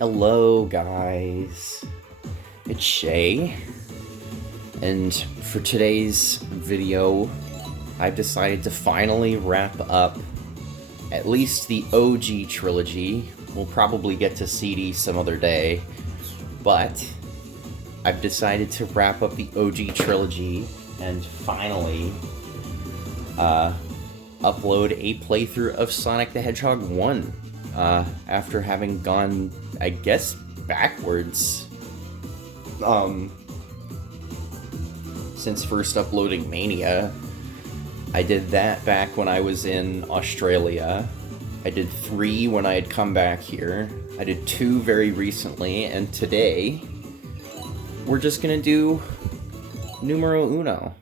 Hello guys, it's Shea, and for today's video, I've decided to finally wrap up at least the OG trilogy. We'll probably get to CD some other day, but I've decided to wrap up the OG trilogy and finally upload a playthrough of Sonic the Hedgehog 1 after having gone, I guess, backwards since first uploading Mania. I did that back when I was in Australia. I did 3 when I had come back here. I did 2 very recently, and today we're just gonna do numero uno.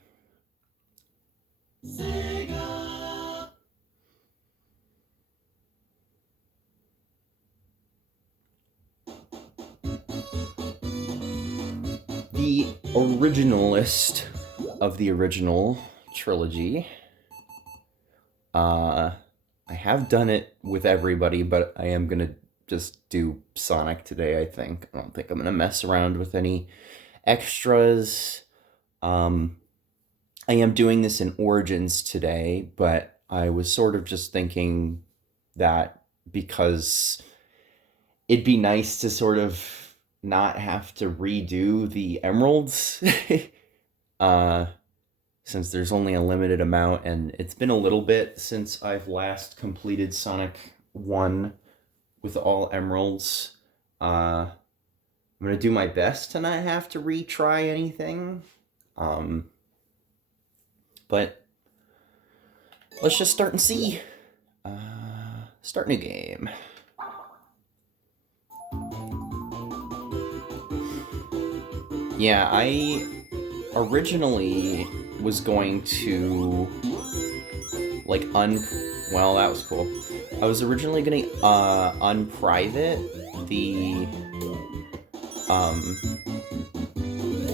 The originalist of the original trilogy. I have done it with everybody, but I am gonna just do Sonic today, I think. I don't think I'm gonna mess around with any extras. I am doing this in Origins today, but I was sort of just thinking that because it'd be nice to sort of not have to redo the emeralds since there's only a limited amount, and it's been a little bit since I've last completed Sonic 1 with all emeralds. I'm gonna do my best to not have to retry anything, but let's just start and see. Start new game. Yeah, I originally was going to, like, well, that was cool. I was originally gonna, unprivate the,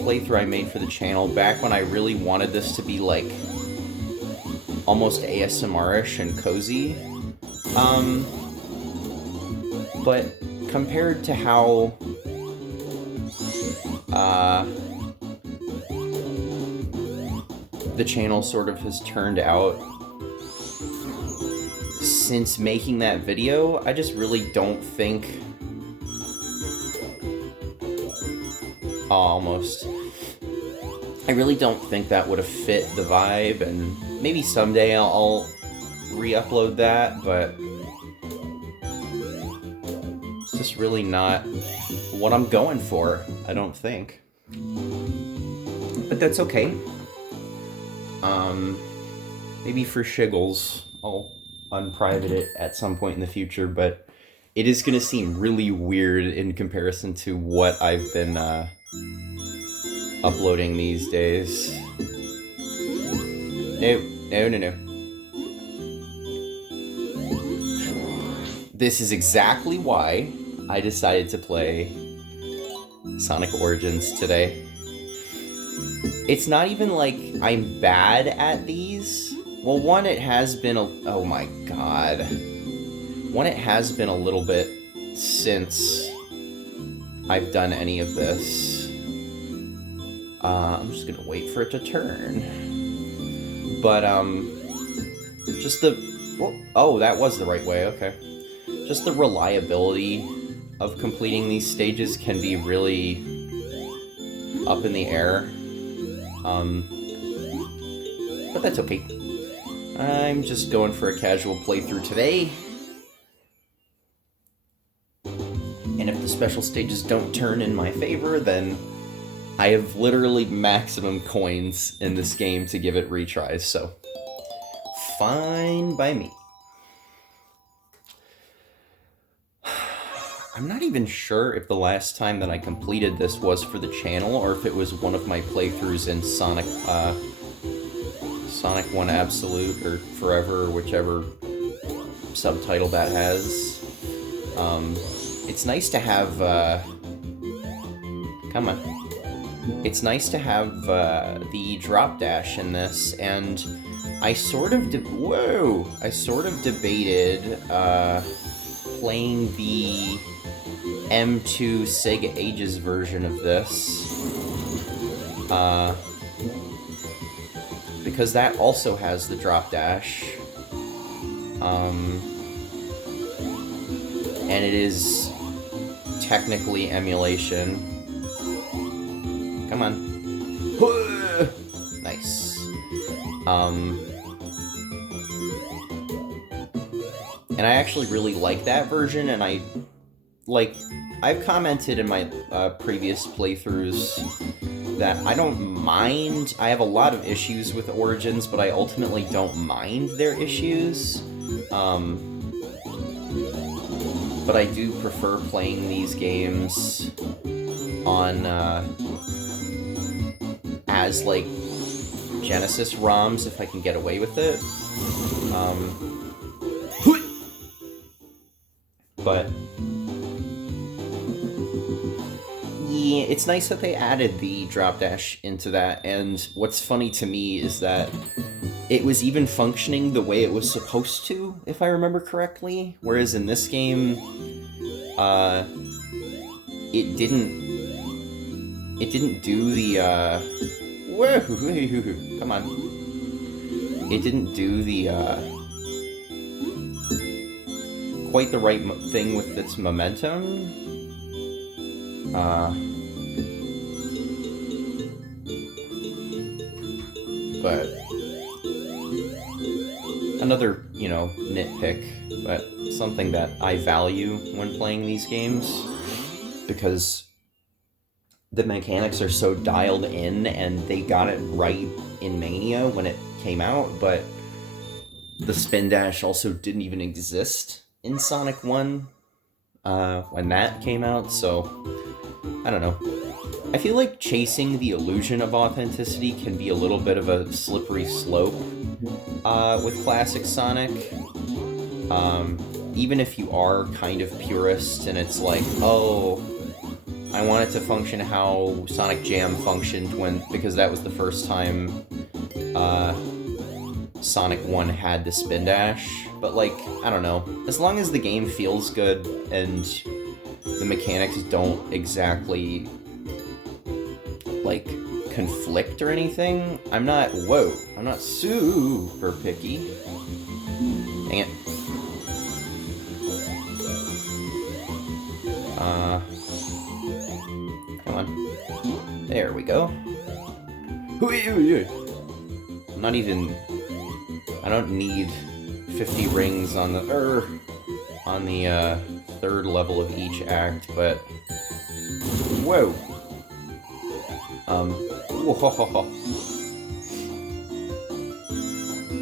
playthrough I made for the channel back when I really wanted this to be, like, almost ASMR-ish and cozy. But compared to how the channel sort of has turned out since making that video, I just really don't think... almost. I really don't think that would have fit the vibe, and maybe someday I'll re-upload that, but it's just really not what I'm going for, I don't think. But that's okay. Maybe for shiggles, I'll unprivate it at some point in the future, but it is gonna seem really weird in comparison to what I've been uploading these days. No. This is exactly why I decided to play Sonic Origins today. It's not even like I'm bad at these. Well, one, it has been oh my god. One, it has been a little bit since I've done any of this. I'm just gonna wait for it to turn. But, just the... oh, that was the right way, okay. Just the reliability of completing these stages can be really up in the air. But that's okay. I'm just going for a casual playthrough today. And if the special stages don't turn in my favor, then I have literally maximum coins in this game to give it retries, so fine by me. I'm not even sure if the last time that I completed this was for the channel, or if it was one of my playthroughs in Sonic 1 Absolute, or Forever, or whichever subtitle that has. It's nice to have, come on. It's nice to have, the drop dash in this, and I sort of debated, playing the M2 Sega Ages version of this. Because that also has the drop dash. And it is technically emulation. Come on. Nice. And I actually really like that version, and I've commented in my previous playthroughs that I don't mind. I have a lot of issues with Origins, but I ultimately don't mind their issues. But I do prefer playing these games on as like Genesis ROMs if I can get away with it. But yeah, it's nice that they added the drop dash into that, and what's funny to me is that it was even functioning the way it was supposed to, if I remember correctly, whereas in this game, it didn't do the, come on. It didn't do the, quite the right thing with its momentum. But another, nitpick, but something that I value when playing these games, because the mechanics are so dialed in, and they got it right in Mania when it came out, but the spin dash also didn't even exist in Sonic 1 when that came out, so I don't know. I feel like chasing the illusion of authenticity can be a little bit of a slippery slope with classic Sonic. Even if you are kind of purist and it's like, oh, I want it to function how Sonic Jam functioned because that was the first time Sonic 1 had the spin dash. But I don't know. As long as the game feels good and the mechanics don't exactly conflict or anything, I'm not super picky. Dang it. Come on. There we go. I don't need 50 rings on the third level of each act, but whoa.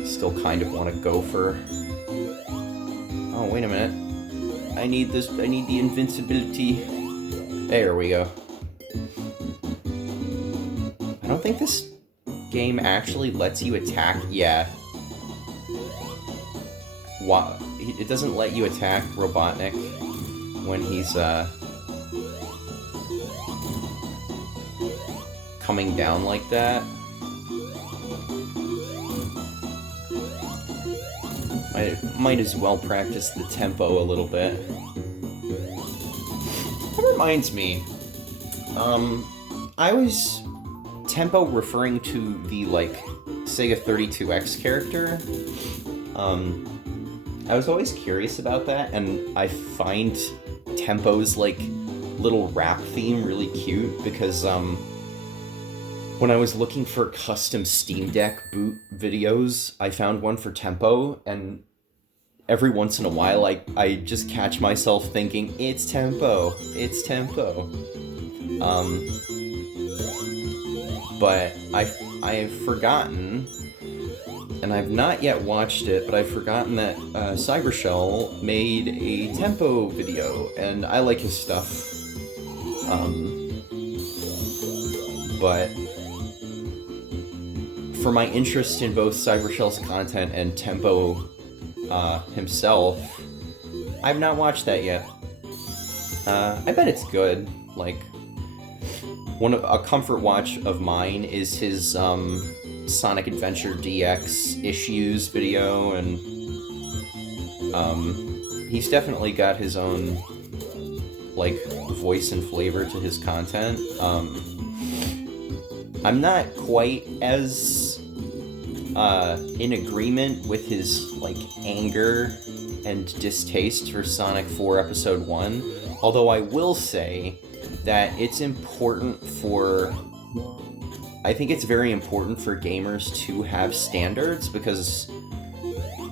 Still kind of want to go for. Oh, wait a minute. I need the invincibility. There we go. I don't think this game actually lets you attack. Yeah. Wow. It doesn't let you attack Robotnik when he's coming down like that. I might as well practice the tempo a little bit. That reminds me, I was tempo referring to the Sega 32X character. I was always curious about that, and I find Tempo's little rap theme really cute because when I was looking for custom Steam Deck boot videos, I found one for Tempo, and every once in a while I just catch myself thinking, it's Tempo. But I've forgotten, and I've not yet watched it, but I've forgotten that Cybershell made a Tempo video, and I like his stuff. But for my interest in both Cybershell's content and Tempo himself, I've not watched that yet. I bet it's good. A comfort watch of mine is his Sonic Adventure DX issues video, and he's definitely got his own like, voice and flavor to his content. I'm not quite as in agreement with his, like, anger and distaste for Sonic 4 Episode 1, although I will say that it's important for... I think it's very important for gamers to have standards, because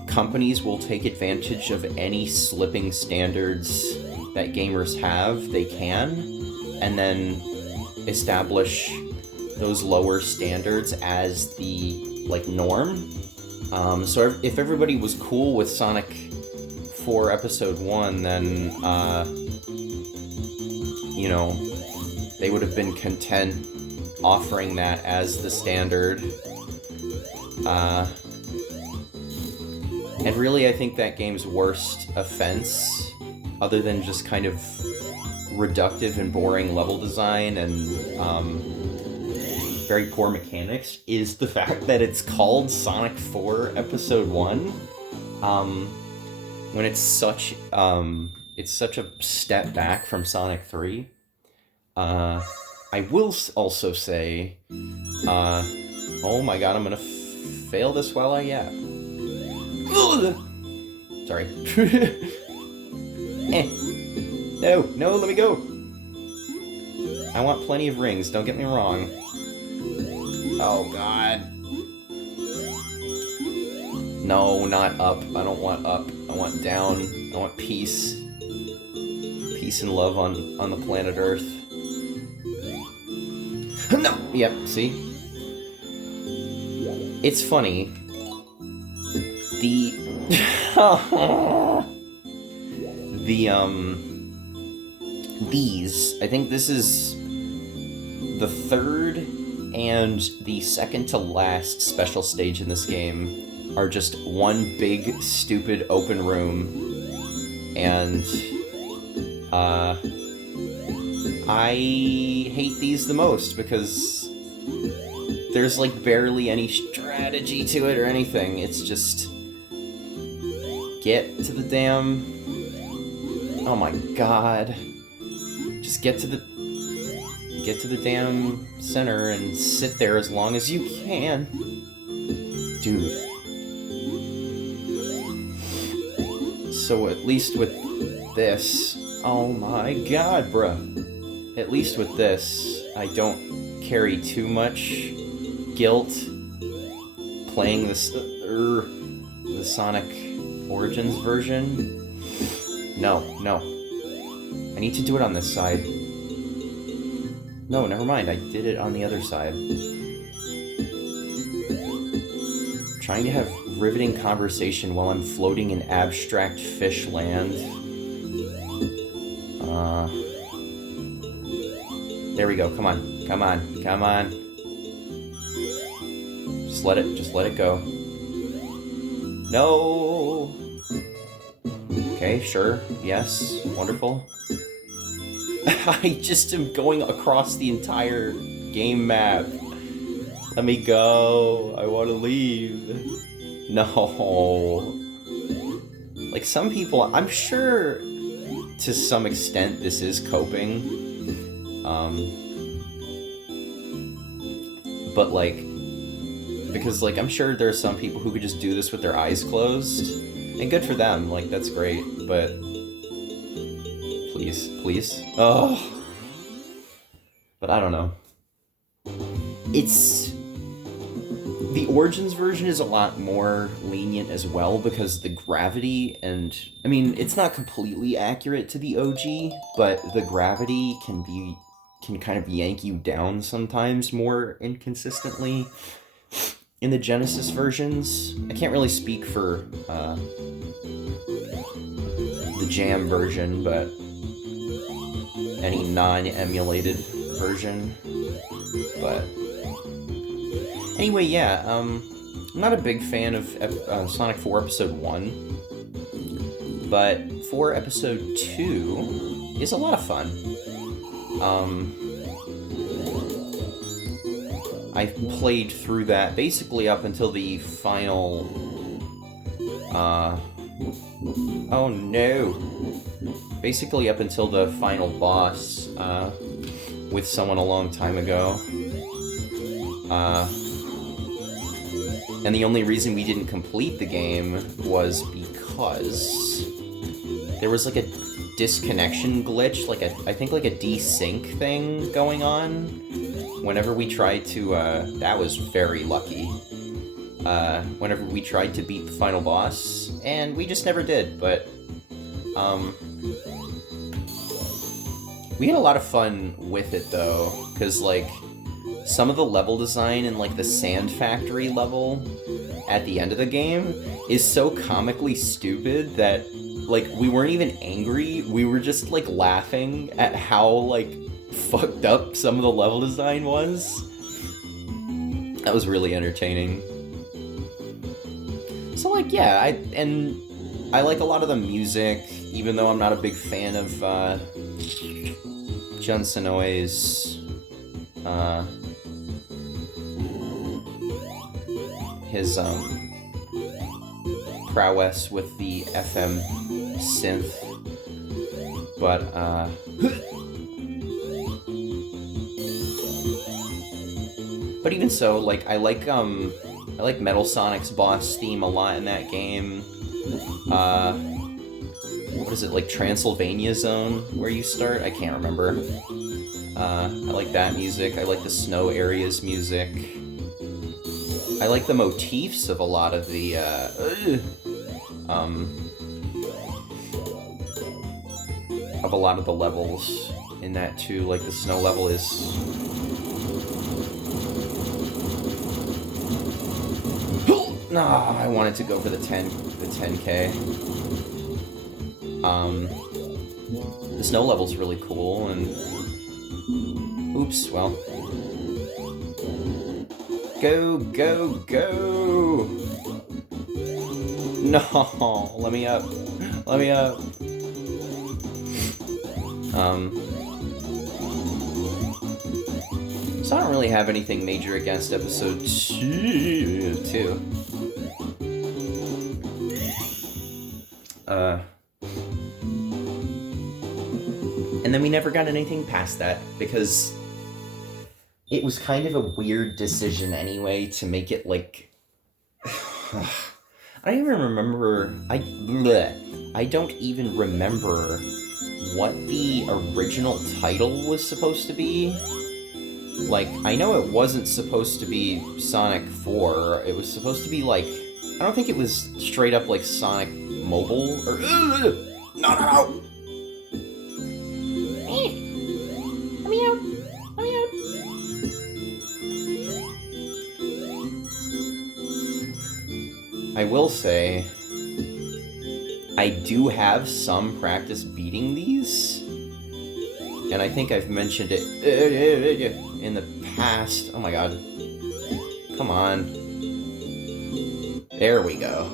companies will take advantage of any slipping standards that gamers have, they can, and then establish those lower standards as the, like, norm. So if everybody was cool with Sonic 4 Episode 1, then, you know, they would have been content offering that as the standard. And really, I think that game's worst offense, other than just kind of reductive and boring level design and very poor mechanics, is the fact that it's called Sonic 4 Episode 1. When it's such a step back from Sonic 3. I will also say, oh my god, I'm gonna fail this while I yap. Sorry. No, let me go. I want plenty of rings, don't get me wrong. Oh god. No, not up. I don't want up. I want down. I want peace. Peace and love on the planet Earth. No! Yep, see? It's funny. These, I think this is the third and the second to last special stage in this game are just one big, stupid open room, and, I hate these the most, because there's, like, barely any strategy to it or anything. It's just... get to the damn... Oh my god. Just get to the damn center and sit there as long as you can. Dude. So at least with this... Oh my god, bruh. At least with this, I don't carry too much guilt playing this, the Sonic Origins version. No. I need to do it on this side. No, never mind, I did it on the other side. Trying to have riveting conversation while I'm floating in abstract fish land. There we go, come on. Just let it go. No! Okay, sure, yes, wonderful. I just am going across the entire game map. Let me go, I want to leave. No. Like, some people, I'm sure to some extent this is coping. But, like, because, like, I'm sure there are some people who could just do this with their eyes closed, and good for them, like, that's great, but please, oh, but I don't know. The Origins version is a lot more lenient as well, because the gravity and, I mean, it's not completely accurate to the OG, but the gravity can kind of yank you down sometimes more inconsistently in the Genesis versions. I can't really speak for the Jam version, but any non-emulated version. But anyway, yeah, I'm not a big fan of Sonic 4 Episode 1, but 4 Episode 2 is a lot of fun. I played through that basically up until the final Oh no. Basically up until the final boss, with someone a long time ago. And the only reason we didn't complete the game was because there was like a disconnection glitch, like I think like a desync thing going on. Whenever we tried to, that was very lucky. Whenever we tried to beat the final boss, and we just never did, but, we had a lot of fun with it though, because like, some of the level design in like the Sand Factory level at the end of the game is so comically stupid that like we weren't even angry, we were just like laughing at how like fucked up some of the level design was. That was really entertaining. So like yeah, I like a lot of the music, even though I'm not a big fan of Jun Sonoe's his prowess with the FM synth, but even so, like I like Metal Sonic's boss theme a lot in that game. What is it, like Transylvania Zone where you start? I can't remember. I like that music. I like the Snow Areas music. I like the motifs of a lot of the, levels in that too. Like the snow level is... No, I wanted to go for the 10K. The snow level's really cool, and... Oops, well... Go, go, go! No, let me up. Let me up. So I don't really have anything major against episode 2. And then we never got anything past that, because it was kind of a weird decision anyway to make it like... I don't even remember... I don't even remember what the original title was supposed to be. Like, I know it wasn't supposed to be Sonic 4. It was supposed to be like... I don't think it was straight up like Sonic Mobile, or... No! Let me out! Let me out! I will say, I do have some practice beating these, and I think I've mentioned it in the past. Oh my god. Come on. There we go.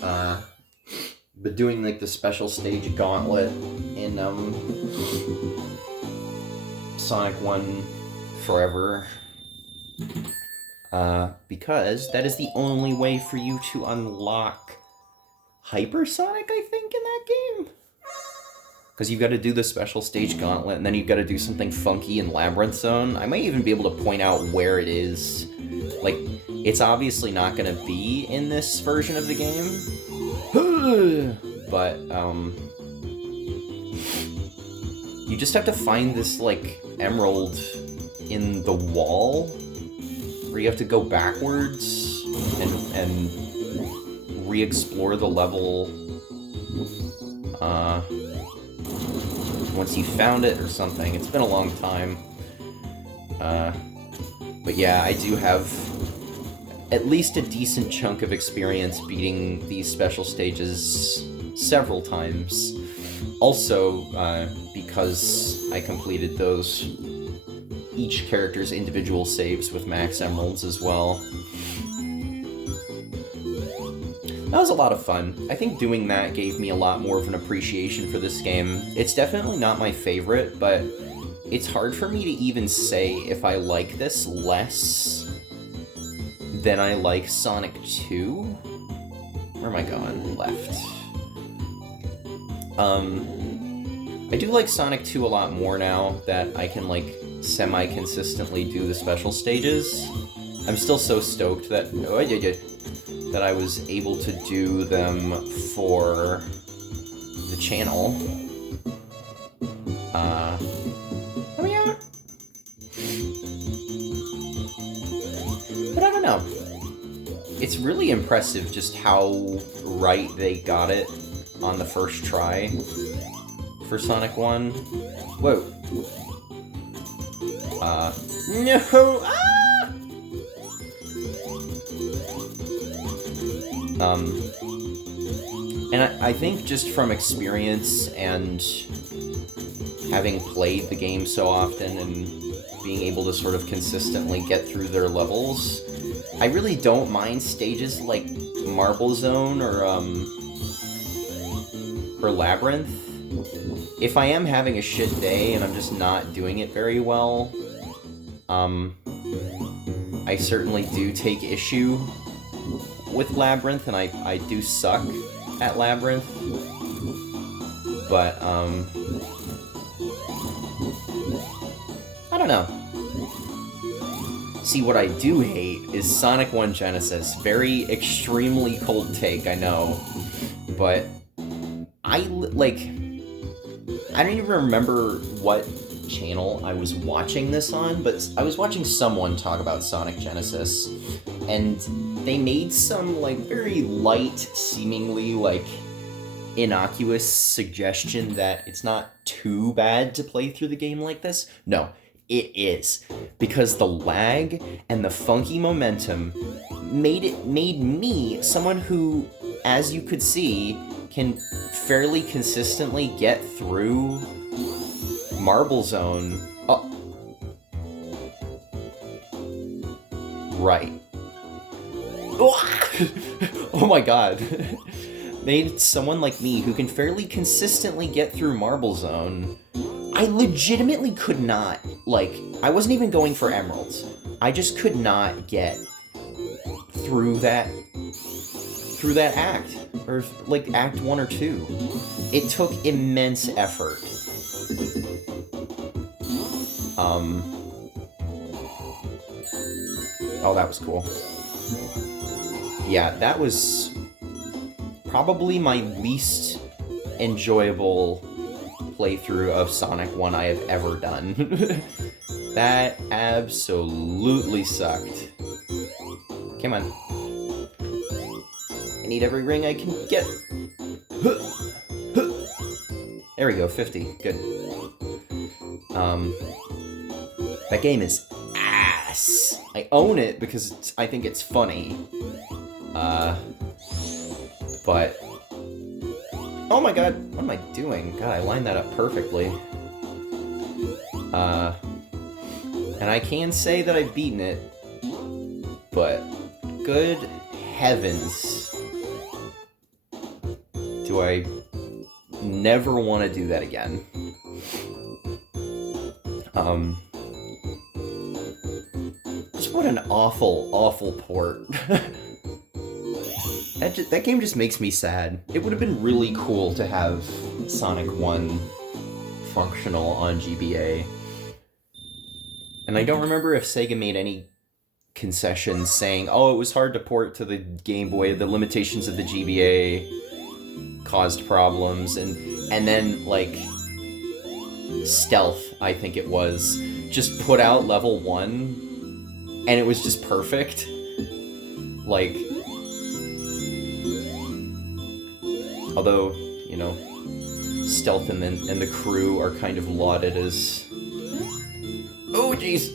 But doing like the special stage gauntlet in Sonic 1 Forever. Because that is the only way for you to unlock Hypersonic, I think, in that game. Because you've got to do the special stage gauntlet, and then you've got to do something funky in Labyrinth Zone. I might even be able to point out where it is. Like, it's obviously not going to be in this version of the game. But, you just have to find this, like, emerald in the wall, where you have to go backwards and re-explore the level, once you found it or something. It's been a long time. But yeah, I do have at least a decent chunk of experience beating these special stages several times. Also, because I completed each character's individual saves with max emeralds as well. That was a lot of fun. I think doing that gave me a lot more of an appreciation for this game. It's definitely not my favorite, but it's hard for me to even say if I like this less than I like Sonic 2. Where am I going? Left. I do like Sonic 2 a lot more now that I can, like, semi-consistently do the special stages. I'm still so stoked that I was able to do them for the channel. Let me out. But I don't know. It's really impressive just how right they got it on the first try for Sonic 1. Whoa. No! Ah! And I think just from experience and having played the game so often and being able to sort of consistently get through their levels, I really don't mind stages like Marble Zone or Labyrinth. If I am having a shit day and I'm just not doing it very well, I certainly do take issue with Labyrinth, and I do suck at Labyrinth. But, I don't know. See, what I do hate is Sonic 1 Genesis. Very extremely cold take, I know. But I don't even remember what channel I was watching this on, but I was watching someone talk about Sonic Genesis, and they made some, like, very light, seemingly, like, innocuous suggestion that it's not too bad to play through the game like this. No, it is. Because the lag and the funky momentum made me someone who, as you could see, can fairly consistently get through Marble Zone. Oh. Right. Oh my god. Made someone like me who can fairly consistently get through Marble Zone. I legitimately could not, like, I wasn't even going for emeralds. I just could not get through that act. Or, like, act 1 or 2. It took immense effort. Oh, that was cool. Yeah, that was probably my least enjoyable playthrough of Sonic 1 I have ever done. That absolutely sucked. Come on. I need every ring I can get. There we go, 50. Good. That game is ass. I own it because I think it's funny. But... Oh my god, what am I doing? God, I lined that up perfectly. And I can say that I've beaten it, but good heavens, do I never want to do that again. Just what an awful, awful port. That game just makes me sad. It would have been really cool to have Sonic 1 functional on GBA. And I don't remember if Sega made any concessions saying, oh, it was hard to port to the Game Boy, the limitations of the GBA caused problems, and then, like, Stealth, I think it was, just put out level 1, and it was just perfect. Like, although, you know, Stealth and the crew are kind of lauded as... Oh, jeez!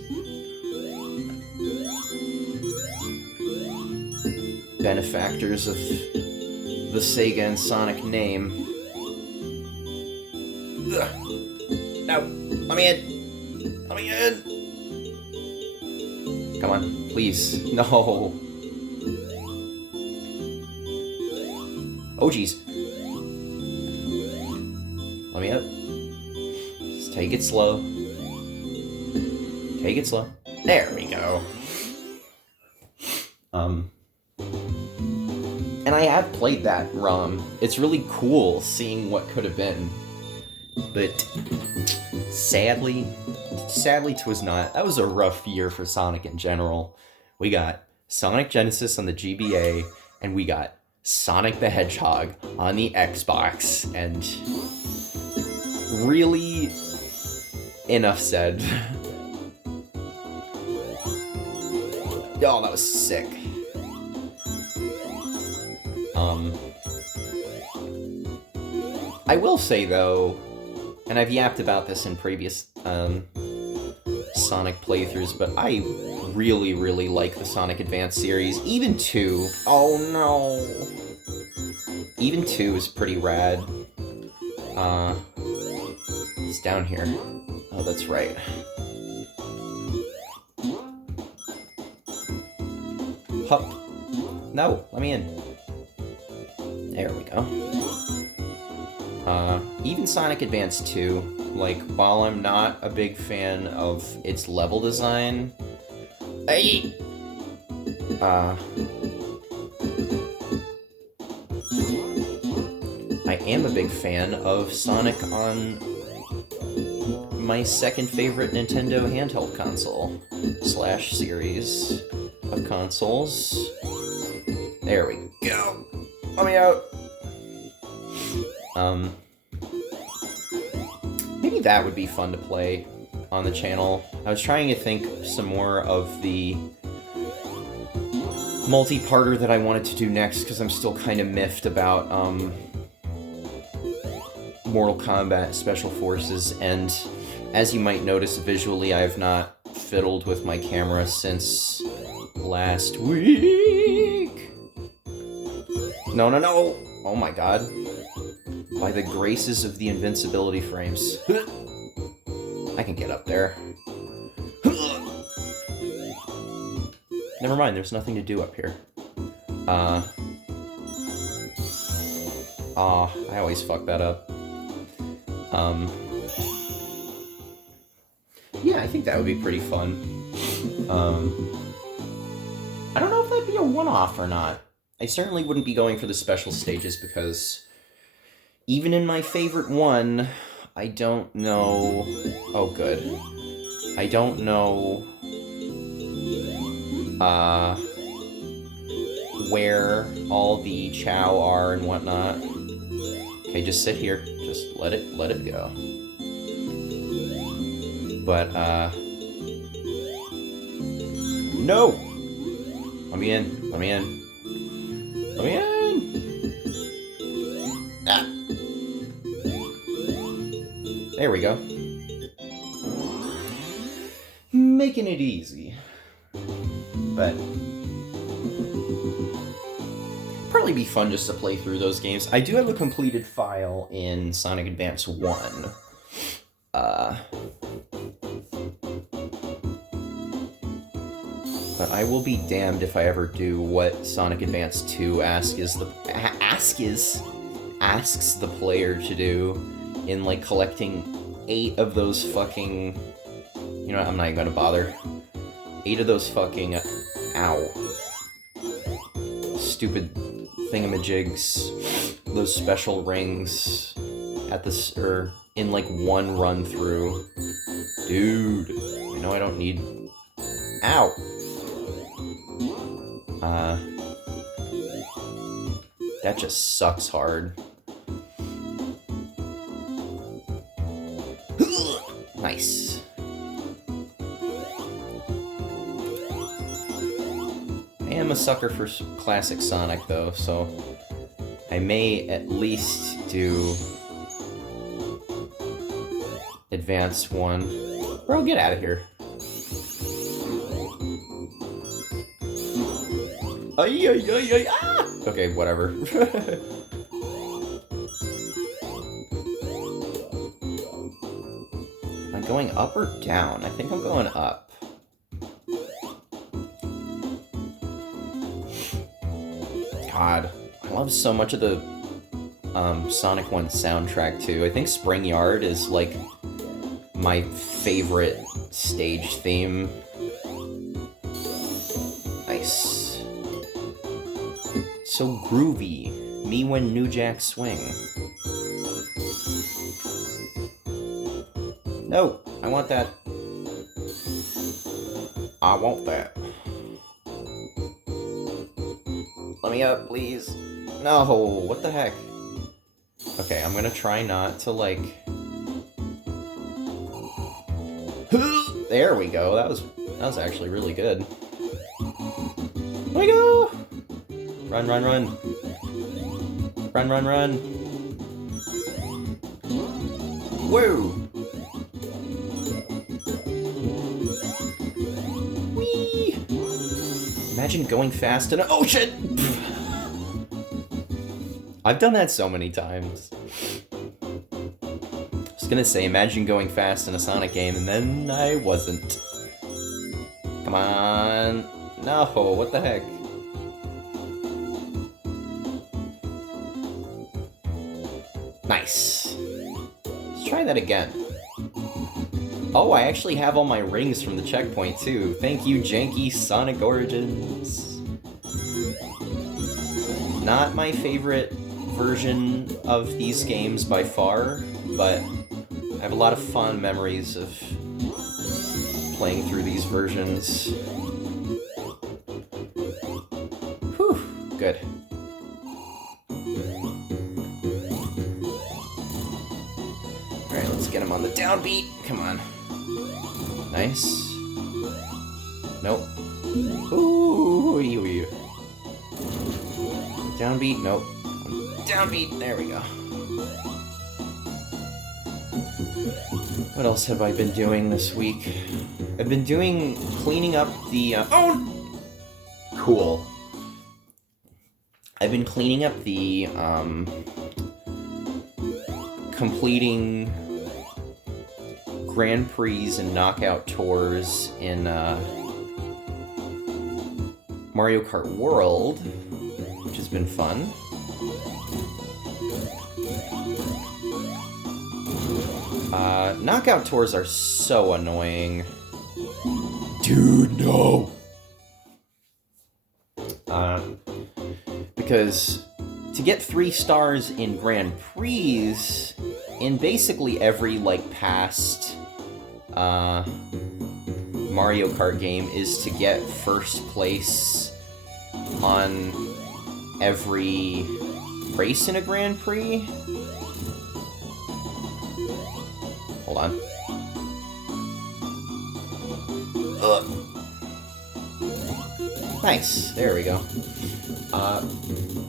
Benefactors of the Sega and Sonic name. Ugh. No! Let me in! Let me in! Come on, please. No! Oh, jeez. Let me out. Just take it slow. Take it slow. There we go. And I have played that ROM. It's really cool seeing what could have been. But sadly, 'twas not. That was a rough year for Sonic in general. We got Sonic Genesis on the GBA, and we got Sonic the Hedgehog on the Xbox, and really, enough said. Oh, that was sick. I will say, though, and I've yapped about this in previous Sonic playthroughs, but I really, really like the Sonic Advance series. Even 2. Oh, no. Even 2 is pretty rad. It's down here. Oh, that's right. Hup. No, let me in. There we go. Even Sonic Advance 2, like, while I'm not a big fan of its level design, I am a big fan of Sonic on my second favorite Nintendo handheld console / series of consoles. There we go. Let me out. Maybe that would be fun to play on the channel. I was trying to think some more of the multi-parter that I wanted to do next, because I'm still kind of miffed about Mortal Kombat Special Forces, and as you might notice visually, I have not fiddled with my camera since last week. No, no, no! Oh my god. By the graces of the invincibility frames. I can get up there. Never mind, there's nothing to do up here. I always fuck that up. Yeah, I think that would be pretty fun. I don't know if that'd be a one-off or not. I certainly wouldn't be going for the special stages, because even in my favorite one, I don't know... Oh, good. I don't know... where all the Chow are and whatnot. Okay, just sit here. Just let it go. But, no! Let me in. Let me in. Let me in! Ah! There we go. Making it easy. But probably be fun just to play through those games. I do have a completed file in Sonic Advance 1. But I will be damned if I ever do what Sonic Advance 2 asks the player to do in, like, collecting 8 of those fucking... You know what, I'm not even gonna bother. 8 of those fucking... Ow. Stupid thingamajigs. Those special rings at the... in, like, one run-through. Dude. I know I don't need... Ow! That just sucks hard. Nice. I am a sucker for classic Sonic, though, so I may at least do Advance 1. Bro, get out of here. Ay, ay, ay, ay, ah! Okay, whatever. Am I going up or down? I think I'm going up. God, I love so much of the Sonic 1 soundtrack, too. I think Spring Yard is, like, my favorite stage theme. Nice. So groovy. Me when New Jack swing. No, I want that. I want that. Let me up, please. No, what the heck? Okay, I'm gonna try not to, like... There we go, that was actually really good. Let me go! Run, run, run. Run, run, run. Whoa! Whee! Imagine going fast in an ocean! I've done that so many times. I was gonna say, imagine going fast in a Sonic game, and then I wasn't. Come on. No, what the heck? Nice. Let's try that again. Oh, I actually have all my rings from the checkpoint, too. Thank you, janky Sonic Origins. Not my favorite version of these games by far, but I have a lot of fond memories of playing through these versions. Whew, good. Alright, let's get him on the downbeat. Come on. Nice. Nope. Ooh, ooh. Downbeat, nope. Downbeat, there we go. What else have I been doing this week? I've been cleaning up the, oh! Cool. I've been cleaning up the, completing Grand Prix and Knockout Tours in, Mario Kart World, which has been fun. Knockout Tours are so annoying. Dude, no! Because to get 3 stars in Grand Prix, in basically every, like, past, Mario Kart game, is to get first place on every race in a Grand Prix. Hold on. Ugh. Nice, there we go.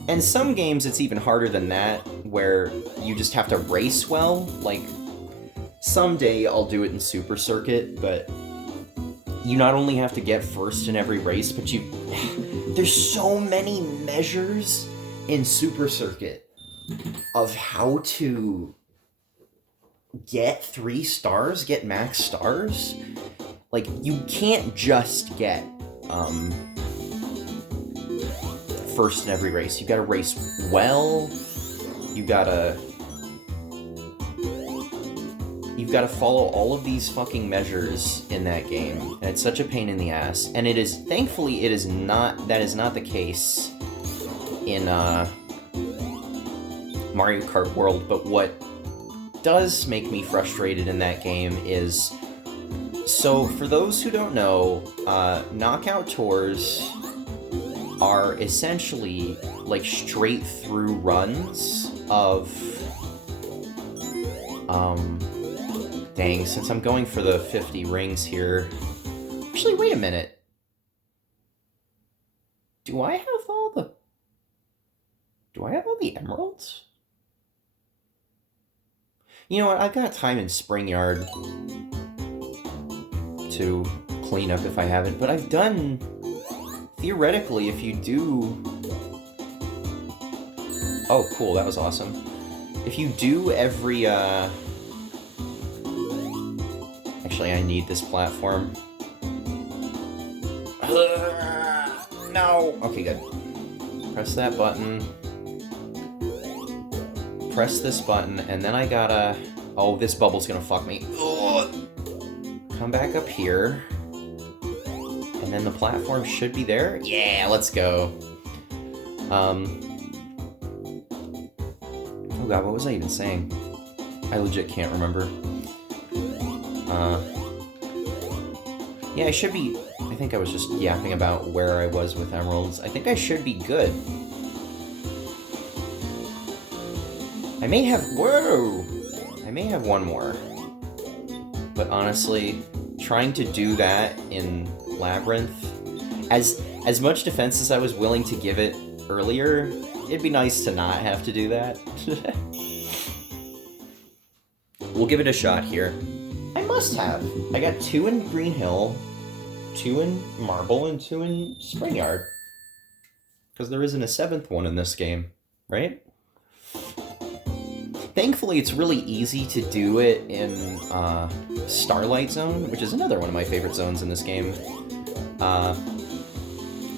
And some games it's even harder than that, where you just have to race well. Like, someday I'll do it in Super Circuit, but you not only have to get first in every race, but there's so many measures in Super Circuit of how to get 3 stars, get max stars. Like, you can't just get first in every race. You gotta race well. You've gotta follow all of these fucking measures in that game. And it's such a pain in the ass. And it is, thankfully, that is not the case in Mario Kart World. But what does make me frustrated in that game is, so for those who don't know, Knockout Tours are essentially like straight through runs of, dang, since I'm going for the 50 rings here, actually, wait a minute, do I have all the emeralds? You know what, I've got time in Spring Yard to clean up if I haven't, but I've done, theoretically, if you do... Oh, cool, that was awesome. If you do every, Actually, I need this platform. No! Okay, good. Press that button. Press this button, and then I gotta... Oh, this bubble's gonna fuck me. Ugh. Come back up here. And then the platform should be there. Yeah, let's go. Oh god, what was I even saying? I legit can't remember. Yeah, I should be... I think I was just yapping about where I was with emeralds. I think I should be good. I may have... Whoa! I may have one more. But honestly, trying to do that in Labyrinth, as much defense as I was willing to give it earlier, it'd be nice to not have to do that. We'll give it a shot here. I must have. I got 2 in Green Hill, 2 in Marble, and 2 in Springyard. Because there isn't a 7th one in this game, right? Thankfully, it's really easy to do it in Starlight Zone, which is another one of my favorite zones in this game.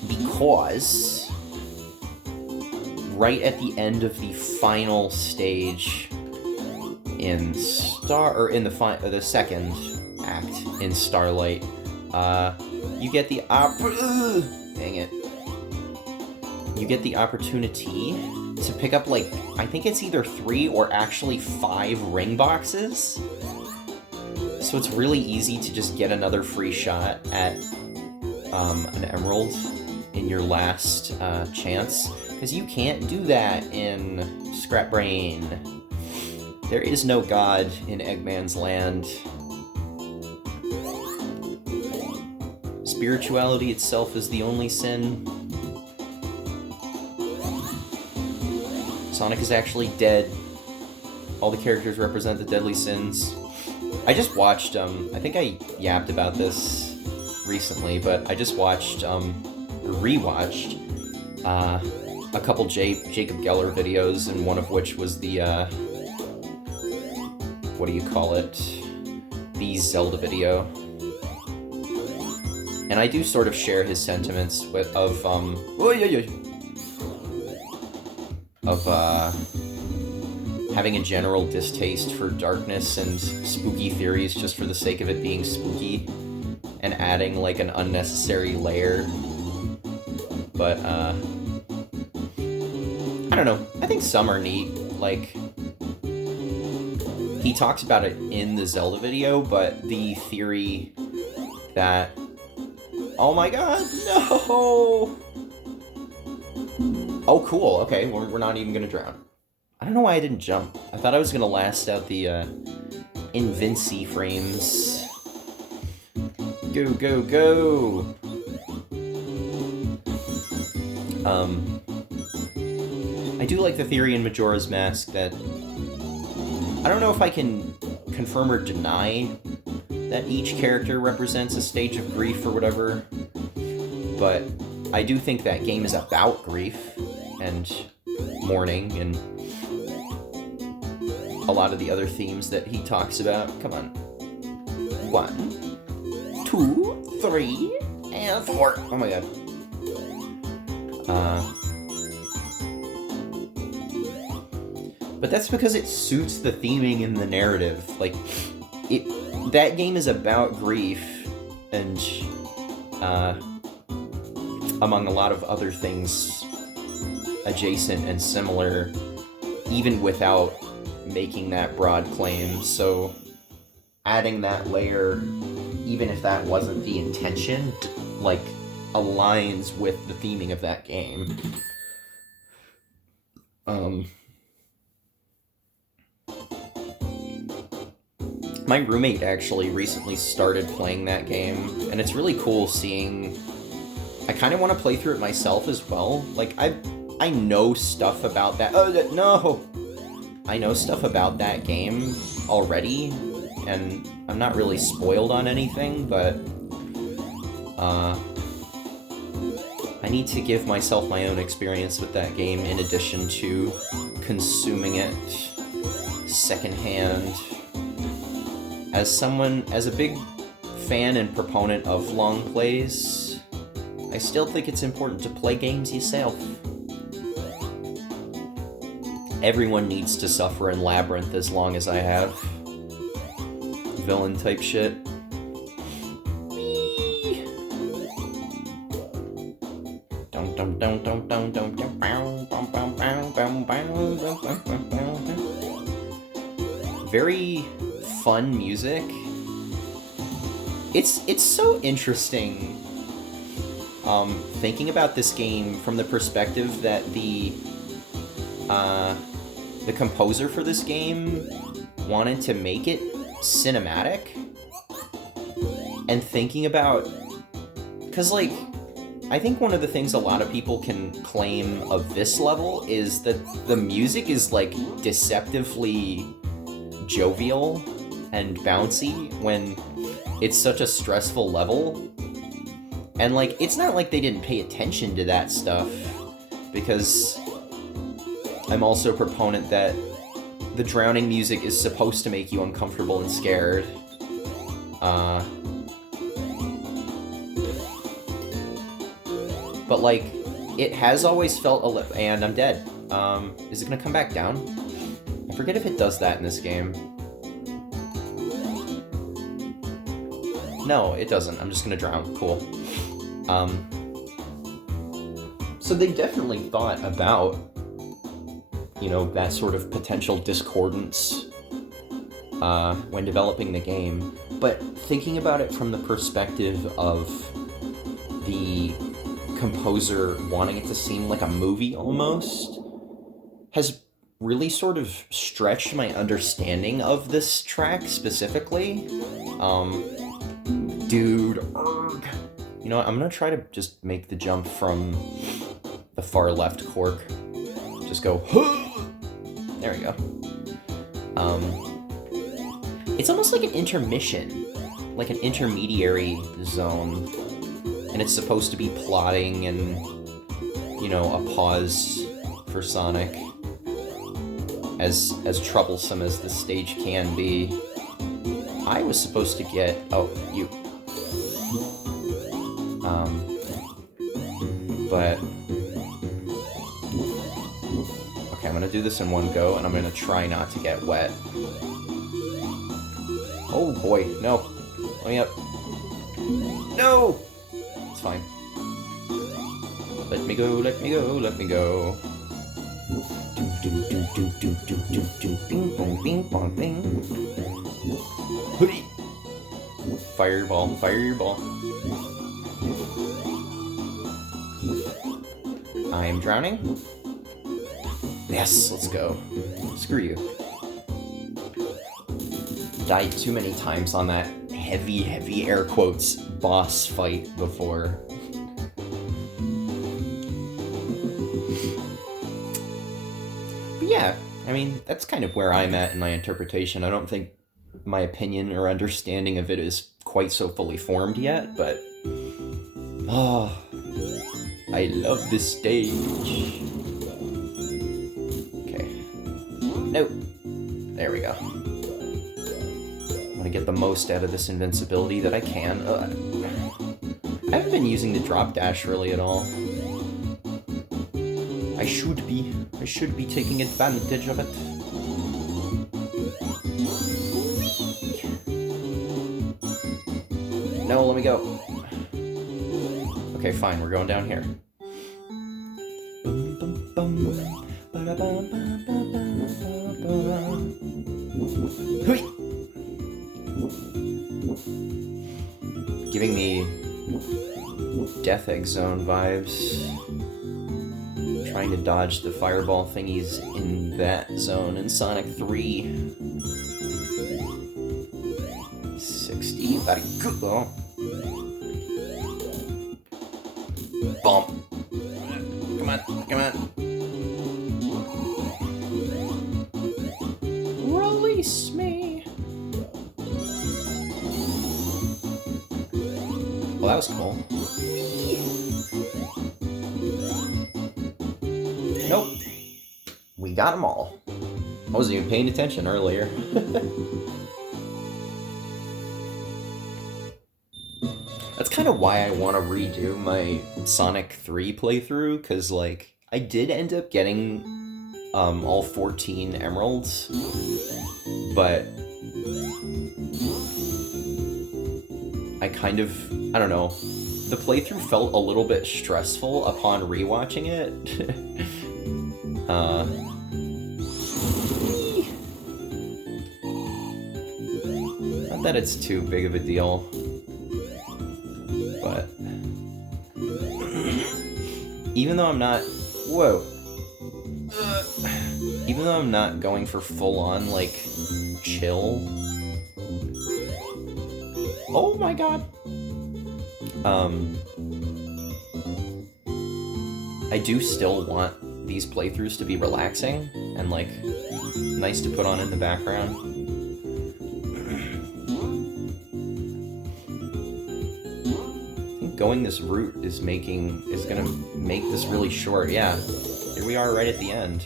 Because right at the end of the final stage in the second act in Starlight, you get the you get the opportunity to pick up, like, I think it's either 3 or actually 5 ring boxes. So it's really easy to just get another free shot at an emerald in your last chance, because you can't do that in Scrap Brain. There is no god in Eggman's land. Spirituality itself is the only sin. Sonic is actually dead. All the characters represent the deadly sins. I just watched, I think I yapped about this recently, but I just watched, rewatched, a couple Jacob Geller videos, and one of which was the, what do you call it? The Zelda video. And I do sort of share his sentiments of having a general distaste for darkness and spooky theories just for the sake of it being spooky, and adding, like, an unnecessary layer. But, I don't know. I think some are neat. Like, he talks about it in the Zelda video, but the theory that... Oh my god, no! Oh, cool. Okay, we're not even gonna drown. I don't know why I didn't jump. I thought I was gonna last out the, Invinci frames. Go, go, go! I do like the theory in Majora's Mask that... I don't know if I can confirm or deny that each character represents a stage of grief or whatever, but I do think that game is about grief and mourning and a lot of the other themes that he talks about. Come on. 1, 2, 3, and 4. Oh my god. But that's because it suits the theming in the narrative. Like, that game is about grief and, among a lot of other things adjacent and similar, even without making that broad claim. So adding that layer, even if that wasn't the intention, like, aligns with the theming of that game. My roommate actually recently started playing that game, and it's really cool seeing... I kind of want to play through it myself as well. Like, I know stuff about that... Oh, no! I know stuff about that game already, and I'm not really spoiled on anything, but... I need to give myself my own experience with that game in addition to consuming it secondhand. As a big fan and proponent of long plays, I still think it's important to play games yourself. Everyone needs to suffer in Labyrinth as long as I have. Villain type shit. Don't Very fun music. It's so interesting thinking about this game from the perspective that the composer for this game wanted to make it cinematic, and thinking about, because like I think one of the things a lot of people can claim of this level is that the music is like deceptively jovial and bouncy when it's such a stressful level. And like it's not like they didn't pay attention to that stuff, because I'm also a proponent that the drowning music is supposed to make you uncomfortable and scared. But like, it has always felt and I'm dead. Is it gonna come back down? I forget if it does that in this game. No, it doesn't. I'm just gonna drown. Cool. So they definitely thought about, you know, that sort of potential discordance when developing the game, but thinking about it from the perspective of the composer wanting it to seem like a movie almost has really sort of stretched my understanding of this track specifically. Dude, you know what, I'm gonna try to just make the jump from the far left cork. Just go, there we go. It's almost like an intermission, like an intermediary zone, and it's supposed to be plotting and, you know, a pause for Sonic, as troublesome as the stage can be. I was supposed to get, oh, you. But okay, I'm gonna do this in one go, and I'm gonna try not to get wet. Oh boy, no. Let me up. No! It's fine. Let me go, let me go, let me go. Bing bong, bing bong, bing. Hoodie! Fireball, fireball. I am drowning. Yes, let's go. Screw you. Died too many times on that heavy air quotes boss fight before. But yeah, I mean, that's kind of where I'm at in my interpretation. I don't think my opinion or understanding of it is quite so fully formed yet, but oh, I love this stage. Okay. Nope. There we go. I'm gonna get the most out of this invincibility that I can. I haven't been using the drop dash really at all. I should be taking advantage of it. No, let me go. Okay, fine, we're going down here. Giving me Death Egg Zone vibes. Trying to dodge the fireball thingies in that zone in Sonic 3. 60, very good. Oh. Bump. Come on, come on. Release me. Well, that was cool. Nope. We got them all. I wasn't even paying attention earlier. That's kind of why I want to redo my Sonic 3 playthrough, because, like, I did end up getting all 14 emeralds, but I kind of, I don't know, the playthrough felt a little bit stressful upon rewatching it. Not that it's too big of a deal, but even though I'm not, even though I'm not going for full-on, like, chill. Oh my god! I do still want these playthroughs to be relaxing and, like, nice to put on in the background. I think going this route is gonna make this really short. Yeah, here we are right at the end.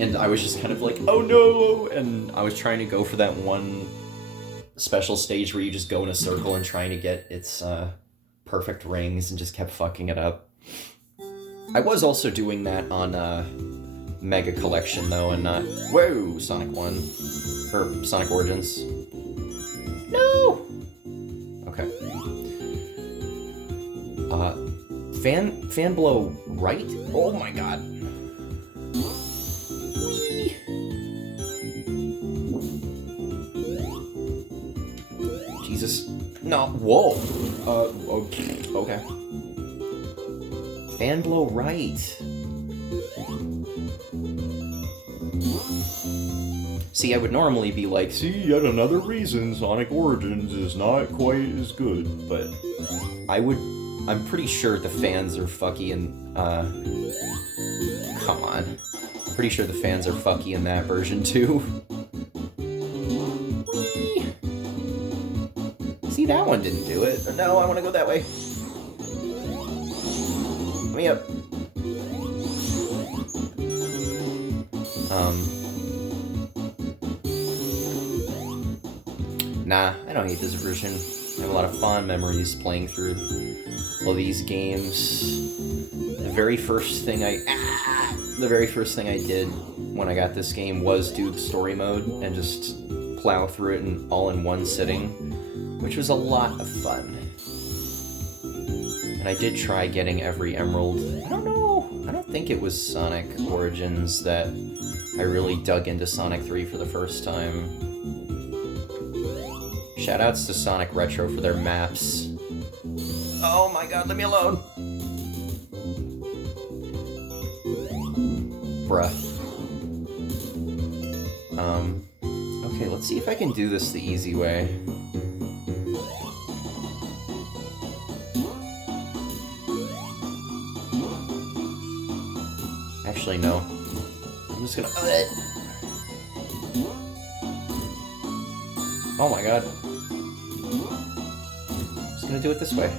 And I was just kind of like, oh no! And I was trying to go for that one special stage where you just go in a circle and trying to get its perfect rings and just kept fucking it up. I was also doing that on Mega Collection though, and not... Whoa! Sonic 1. Or Sonic Origins. No! Okay. Fan blow right? Oh my god. Jesus. No. Whoa. Okay. Fan blow right. See, I would normally be like, see, yet another reason Sonic Origins is not quite as good, but I'm pretty sure the fans are fucky and, come on. Pretty sure the fans are fucky in that version too. See, that one didn't do it. No, I want to go that way. Let me up. Nah, I don't hate this version. I have a lot of fond memories playing through all these games. The very first thing I did when I got this game was do the story mode and just plow through it all in one sitting, which was a lot of fun. And I did try getting every emerald. I don't know. I don't think it was Sonic Origins that I really dug into Sonic 3 for the first time. Shoutouts to Sonic Retro for their maps. Oh my god, leave me alone! Bruh. Okay, let's see if I can do this the easy way. Actually, no. I'm just gonna... Oh my god. Just gonna do it this way.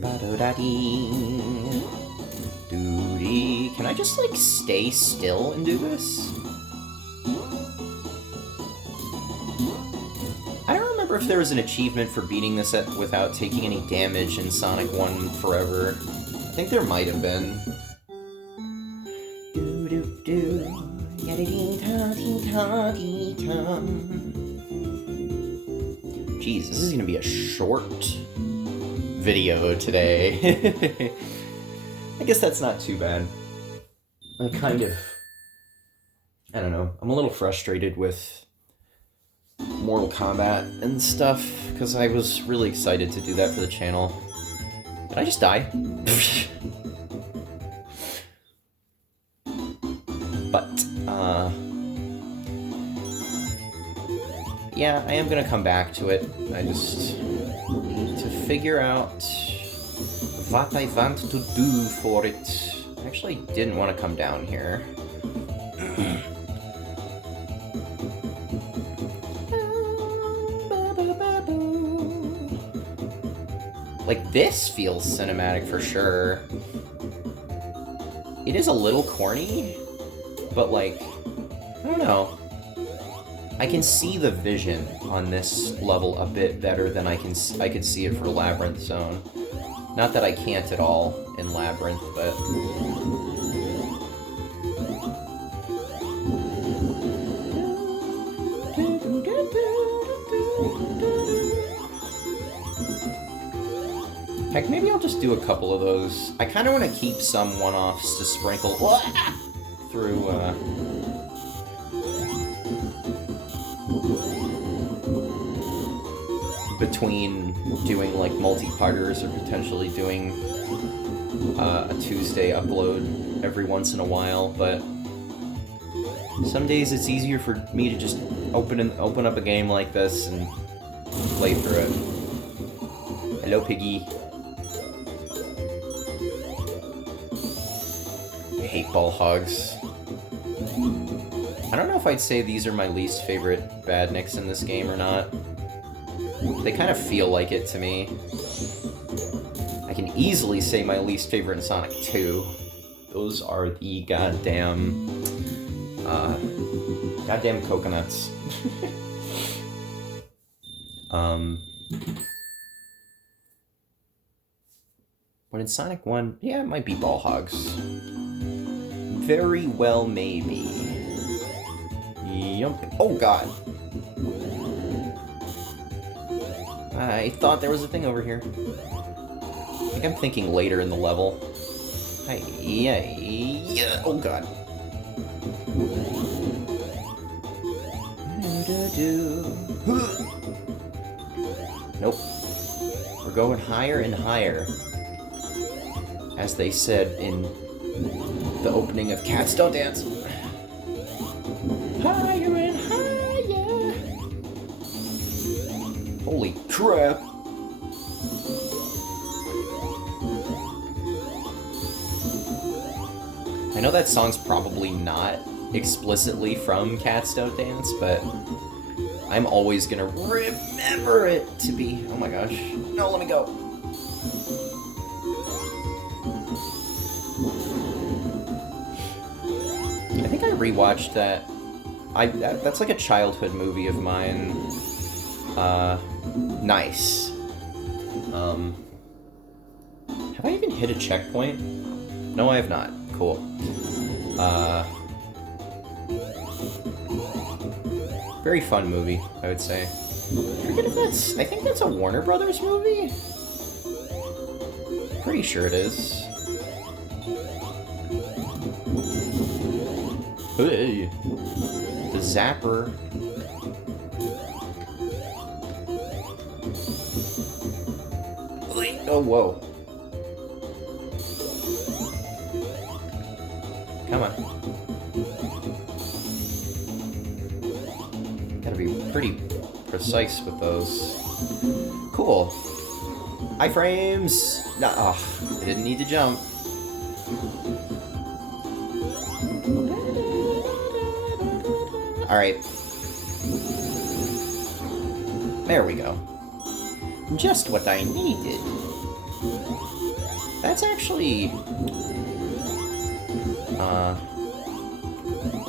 Ba-do-da-dee. Can I just, like, stay still and do this? I don't remember if there was an achievement for beating this without taking any damage in Sonic 1 Forever. I think there might have been. Jeez, this is gonna be a short video today. I guess that's not too bad. I don't know, I'm a little frustrated with Mortal Kombat and stuff, because I was really excited to do that for the channel. Did I just die? But, yeah, I am gonna come back to it. I just need to figure out what I want to do for it. I actually didn't want to come down here. Like, this feels cinematic for sure. It is a little corny, but, like, I don't know. I can see the vision on this level a bit better than I could see it for Labyrinth Zone. Not that I can't at all in Labyrinth, but... Heck, maybe I'll just do a couple of those. I kind of want to keep some one-offs to sprinkle through, between doing, like, multi-parters or potentially doing a Tuesday upload every once in a while, but some days it's easier for me to just open up a game like this and play through it. Hello, Piggy. I hate ball hogs. I don't know if I'd say these are my least favorite badniks in this game or not. They kind of feel like it to me. I can easily say my least favorite in Sonic 2. Those are the goddamn coconuts. But in Sonic 1, yeah, it might be ball hogs. Very well, maybe. Yump. Oh, God. I thought there was a thing over here. I think I'm thinking later in the level. Yeah. Oh, God. Nope. We're going higher and higher. As they said in the opening of Cats Don't Dance. Higher and higher. Holy crap. I know that song's probably not explicitly from Cats Don't Dance, but I'm always gonna remember it to be. Oh my gosh. No, let me go. I think I rewatched that. That's like a childhood movie of mine. Nice. Have I even hit a checkpoint? No, I have not. Cool. Very fun movie, I would say. I forget if that's... I think that's a Warner Brothers movie? Pretty sure it is. Hey! The Zapper. Oh, whoa. Come on. Gotta be pretty precise with those. Cool. Iframes! Nah, oh, I didn't need to jump. Alright. There we go. Just what I needed. That's actually...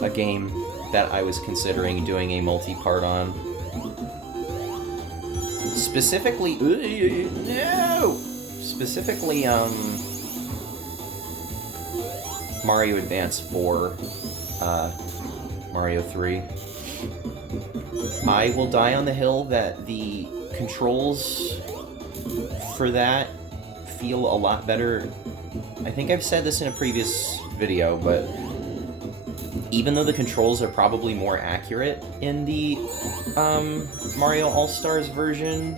a game that I was considering doing a multi-part on. Specifically... No! Specifically, Mario Advance 4, Mario 3. I will die on the hill that the controls for that feel a lot better. I think I've said this in a previous video, but even though the controls are probably more accurate in the Mario All-Stars version,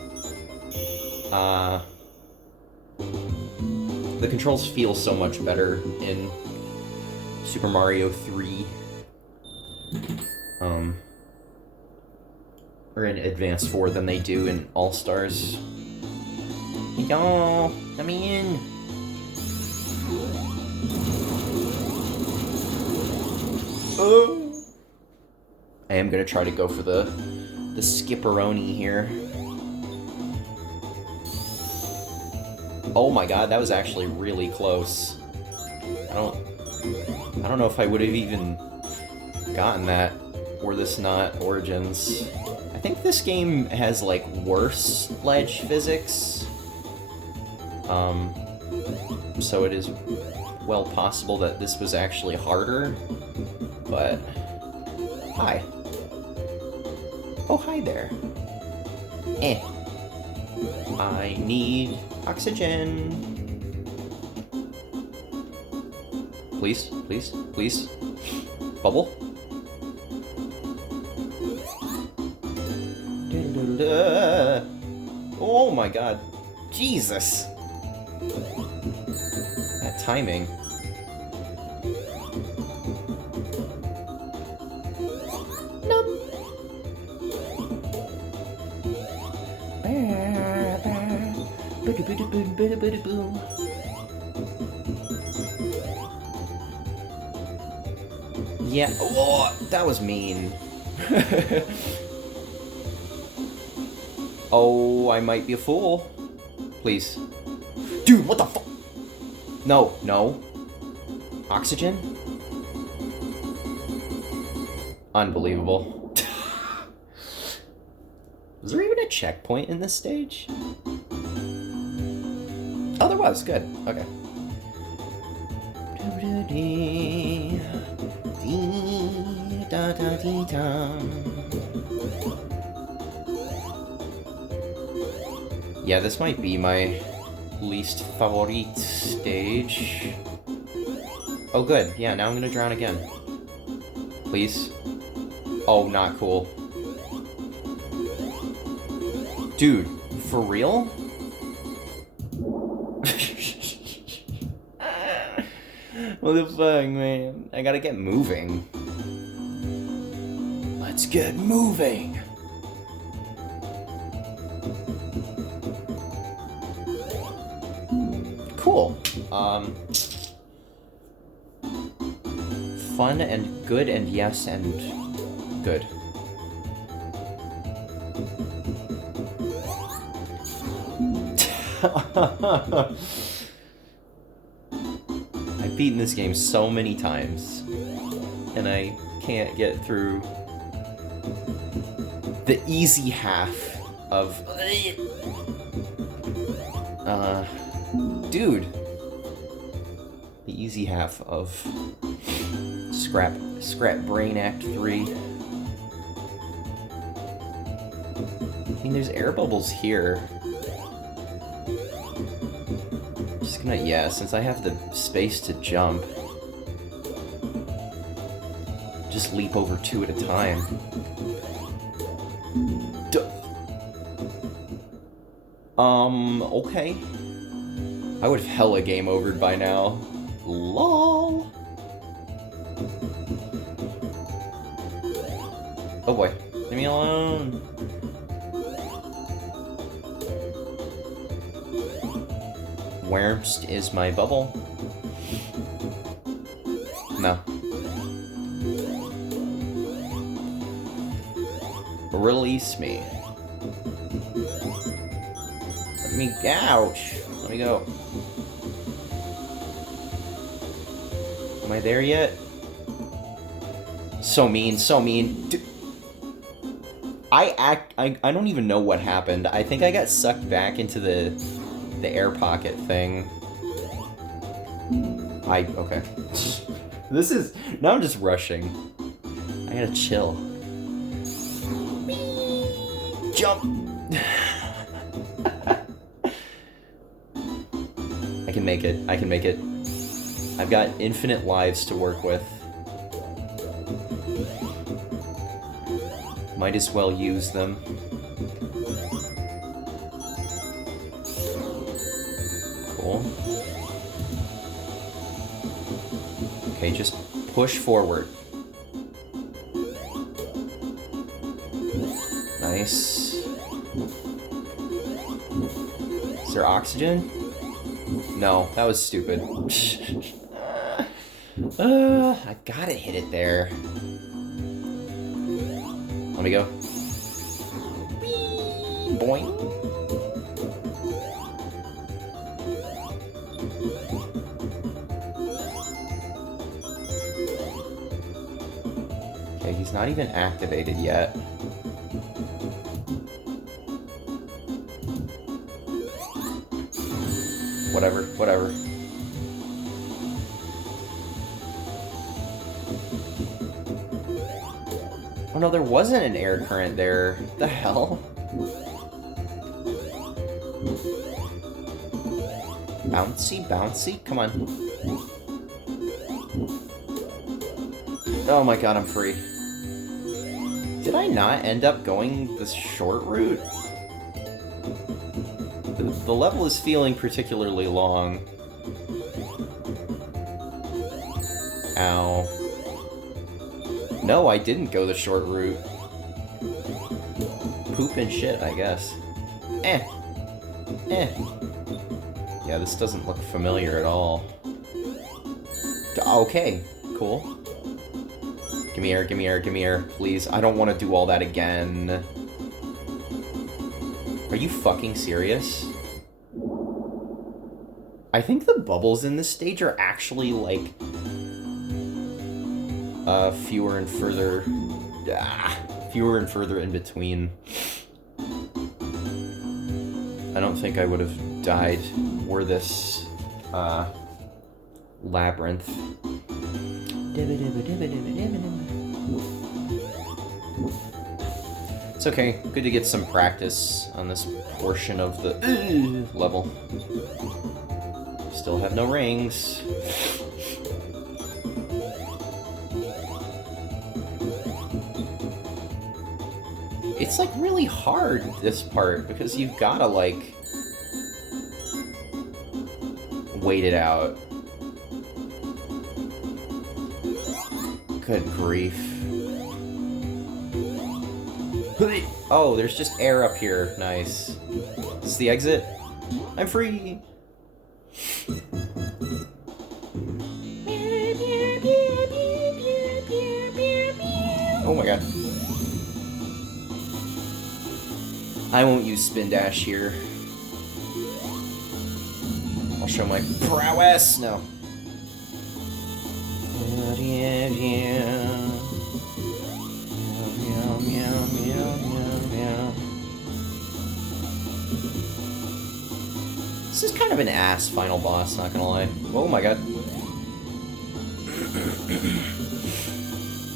the controls feel so much better in Super Mario 3. Or in Advance 4 than they do in All-Stars. Yo, come in. Oh. I am gonna try to go for the skipperoni here. Oh my god, that was actually really close. I don't know if I would have even gotten that were this not Origins. I think this game has, like, worse ledge physics. So it is well possible that this was actually harder, but... Hi. Oh, hi there. I need oxygen. Please, please, please. Bubble. Oh my god. Jesus. That timing. Yeah. Oh, that was mean. Oh, I might be a fool. Please. Dude, what the fuck? No, no. Oxygen? Unbelievable. Was there even a checkpoint in this stage? Oh, there was. Good. Okay. Yeah, this might be my least favorite stage. Oh, good. Yeah, now I'm gonna drown again. Please. Oh, not cool. Dude, for real? What the fuck, man? I gotta get moving. Let's get moving. Cool. Fun and good and yes and good. I've beaten this game so many times, and I can't get through the easy half of... dude. The easy half of Scrap Brain Act 3. I mean, there's air bubbles here. Just gonna, yeah, since I have the space to jump, just leap over two at a time. Okay. I would have hella game overed by now. LOL. Oh boy, leave me alone. Where's is my bubble? No. Release me. Let me, ouch. Let me go. Am I there yet? So mean, so mean. Dude. I don't even know what happened. I think I got sucked back into the air pocket thing. Okay. This is, now I'm just rushing. I gotta chill. Jump! I can make it, I can make it. I've got infinite lives to work with. Might as well use them. Cool. Okay, just push forward. Nice. Is there oxygen? No, that was stupid. I gotta hit it there. Let me go. Whee! Boing. Okay, he's not even activated yet. Whatever, whatever. Oh no, there wasn't an air current there. What the hell? Bouncy, bouncy? Come on. Oh my god, I'm free. Did I not end up going the short route? The level is feeling particularly long. Ow. No, I didn't go the short route. Poop and shit, I guess. Eh. Yeah, this doesn't look familiar at all. Okay, cool. Gimme air, gimme air, gimme air, please. I don't want to do all that again. Are you fucking serious? I think the bubbles in this stage are actually, like, fewer and further in between. I don't think I would have died were this, labyrinth. It's okay. Good to get some practice on this portion of the level. Still have no rings. It's like really hard, this part, because you've gotta like wait it out. Good grief. Oh, there's just air up here. Nice. Is this the exit? I'm free! Oh my god. I won't use spin dash here. I'll show my prowess. No. This is kind of an ass final boss, not gonna lie. Oh my god.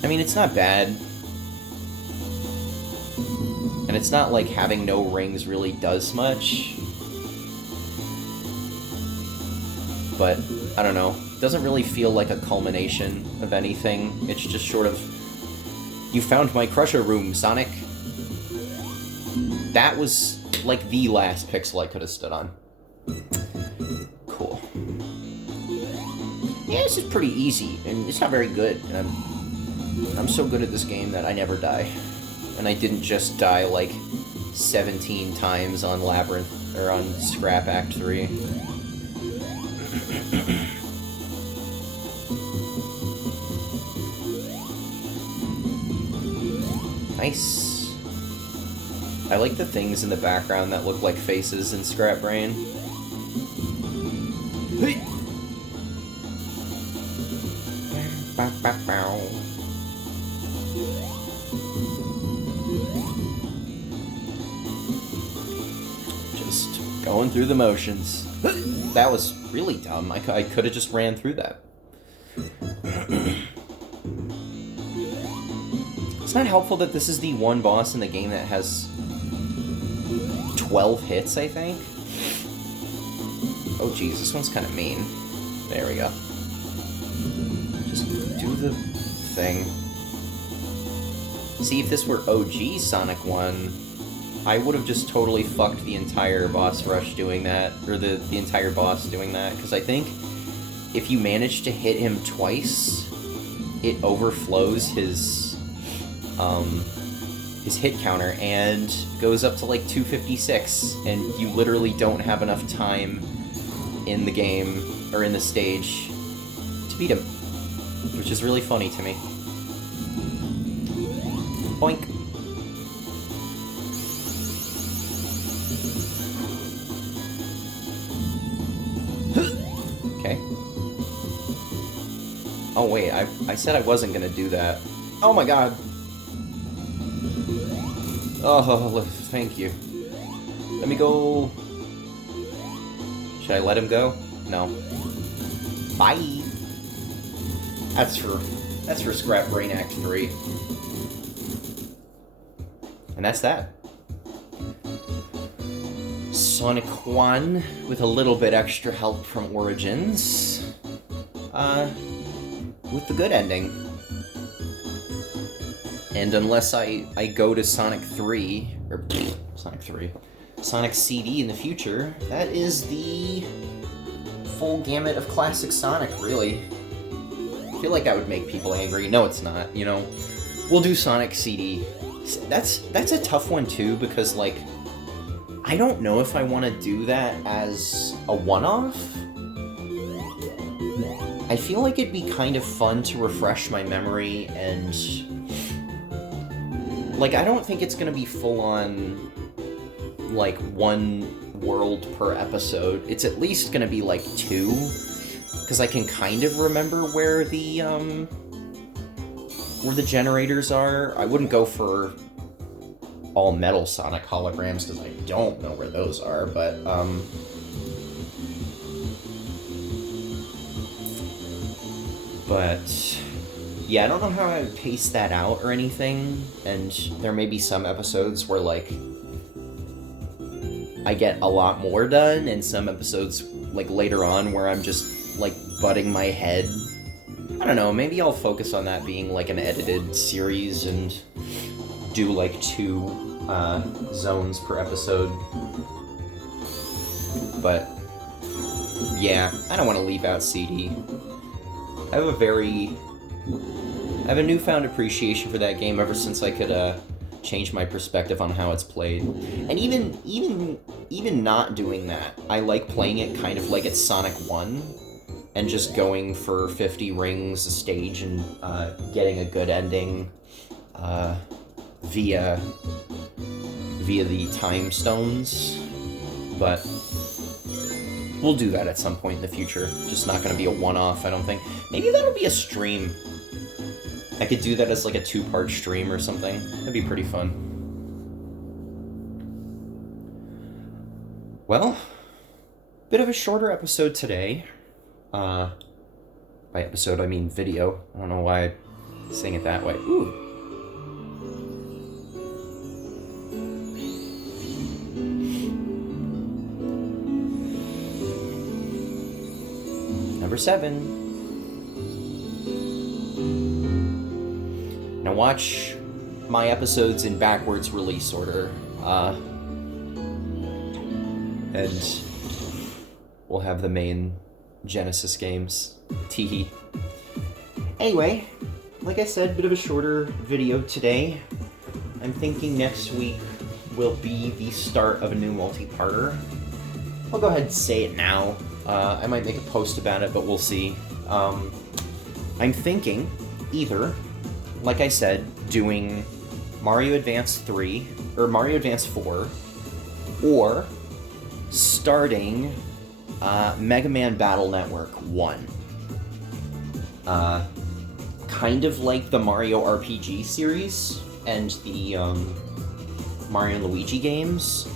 I mean, it's not bad. And it's not like having no rings really does much. But, I don't know. It doesn't really feel like a culmination of anything. It's just sort of... You found my crusher room, Sonic. That was, like, the last pixel I could have stood on. Cool. Yeah, this is pretty easy, and it's not very good. And I'm so good at this game that I never die. And I didn't just die, like, 17 times on Labyrinth, or on Scrap Act 3. Nice. I like the things in the background that look like faces in Scrap Brain. Just going through the motions. That was really dumb. I could have just ran through that. It's not helpful that this is the one boss in the game that has 12 hits, I think. Oh geez, this one's kind of mean. There we go. Just do the thing. See, if this were OG Sonic 1, I would have just totally fucked the entire boss rush doing that, or the entire boss doing that, because I think if you manage to hit him twice, it overflows his hit counter and goes up to like 256, and you literally don't have enough time in the game, or in the stage, to beat him, which is really funny to me. Boink. Okay. Oh wait, I said I wasn't gonna do that. Oh my god. Oh, thank you. Let me go... Should I let him go? No. Bye! That's for Scrap Brain Act 3. And that's that. Sonic 1, with a little bit extra help from Origins. With the good ending. And unless I go to Sonic 3, or Sonic CD in the future, that is the full gamut of classic Sonic, really. I feel like that would make people angry. No, it's not, you know. We'll do Sonic CD. That's a tough one, too, because, like, I don't know if I want to do that as a one-off. I feel like it'd be kind of fun to refresh my memory, and like, I don't think it's gonna be full-on, like, one world per episode. It's at least gonna be, like, 2, because I can kind of remember where the generators are. I wouldn't go for all metal Sonic holograms, because I don't know where those are, but, yeah, I don't know how I would pace that out or anything, and there may be some episodes where, like, I get a lot more done, and some episodes, like, later on where I'm just, like, butting my head. I don't know, maybe I'll focus on that being, like, an edited series and do, like, 2 zones per episode. But, yeah, I don't want to leave out CD. I have a newfound appreciation for that game ever since I could change my perspective on how it's played. And even not doing that, I like playing it kind of like it's Sonic 1 and just going for 50 rings a stage and getting a good ending via the time stones. But we'll do that at some point in the future. Just not going to be a one-off, I don't think. Maybe that'll be a stream. I could do that as like a 2-part stream or something. That'd be pretty fun. Well, bit of a shorter episode today. By episode, I mean video. I don't know why I'm saying it that way. Ooh. Number 7. Now watch my episodes in backwards release order, and we'll have the main Genesis games. Teehee. Anyway, like I said, bit of a shorter video today. I'm thinking next week will be the start of a new multi-parter. I'll go ahead and say it now. I might make a post about it, but we'll see. I'm thinking either, like I said, doing Mario Advance 3, or Mario Advance 4, or starting Mega Man Battle Network 1. Kind of like the Mario RPG series and the Mario and Luigi games.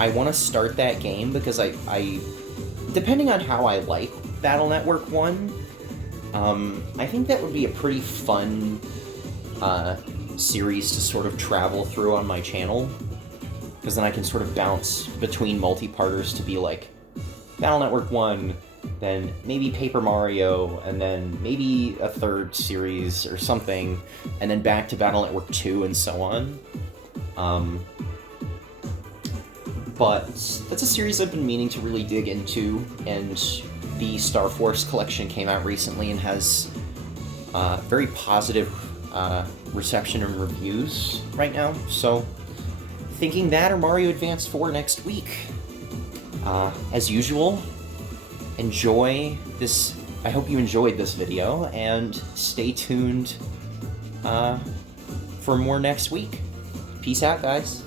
I want to start that game because I depending on how I like Battle Network 1, I think that would be a pretty fun series to sort of travel through on my channel, because then I can sort of bounce between multi-parters to be like Battle Network 1, then maybe Paper Mario, and then maybe a third series or something, and then back to Battle Network 2 and so on. But that's a series I've been meaning to really dig into, and the Star Force collection came out recently and has very positive reception and reviews right now, so thinking that or Mario Advance 4 next week. As usual, enjoy this. I hope you enjoyed this video, and stay tuned for more next week. Peace out, guys.